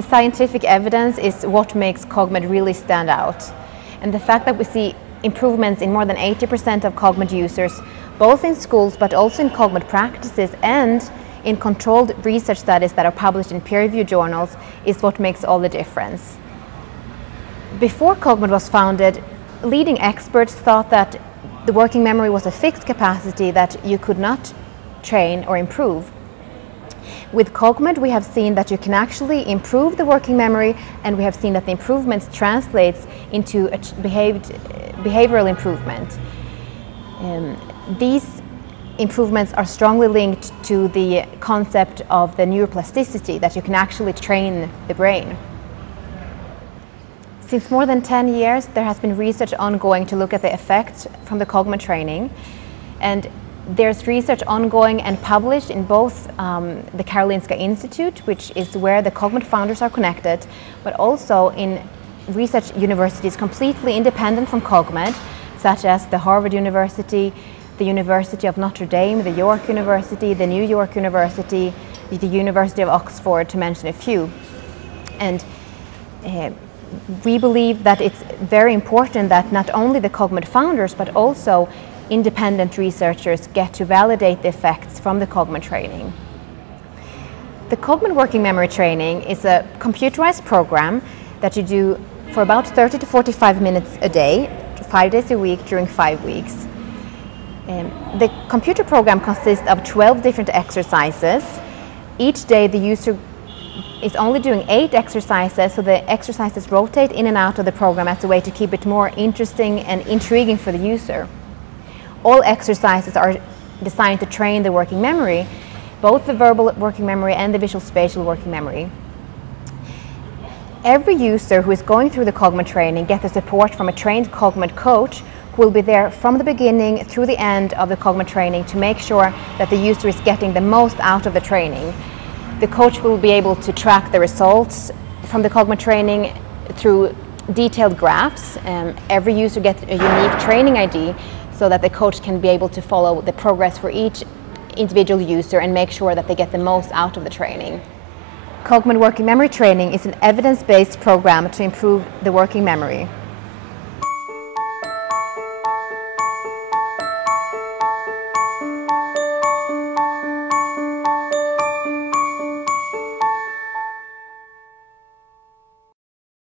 The scientific evidence is what makes Cogmed really stand out. And the fact that we see improvements in more than 80% of Cogmed users, both in schools but also in Cogmed practices and in controlled research studies that are published in peer-reviewed journals, is what makes all the difference. Before Cogmed was founded, leading experts thought that the working memory was a fixed capacity that you could not train or improve. With Cogmed, we have seen that you can actually improve the working memory, and we have seen that the improvements translates into a behavioral improvement. These improvements are strongly linked to the concept of the neuroplasticity, that you can actually train the brain. Since more than 10 years, there has been research ongoing to look at the effects from the Cogmed training, and there's research ongoing and published in both the Karolinska Institute, which is where the Cogmed founders are connected, but also in research universities completely independent from Cogmed, such as the Harvard University, the University of Notre Dame, the York University, the New York University, the University of Oxford, to mention a few. And we believe that it's very important that not only the Cogmed founders, but also independent researchers get to validate the effects from the Cogmed training. The Cogmed working memory training is a computerized program that you do for about 30 to 45 minutes a day, 5 days a week during 5 weeks. The computer program consists of 12 different exercises. Each day the user is only doing 8 exercises, so the exercises rotate in and out of the program as a way to keep it more interesting and intriguing for the user. All exercises are designed to train the working memory, both the verbal working memory and the visual spatial working memory. Every user who is going through the Cogmed training gets the support from a trained Cogmed coach who will be there from the beginning through the end of the Cogmed training to make sure that the user is getting the most out of the training. The coach will be able to track the results from the Cogmed training through detailed graphs. Every user gets a unique training ID, so that the coach can be able to follow the progress for each individual user and make sure that they get the most out of the training. Cogmed working memory training is an evidence-based program to improve the working memory.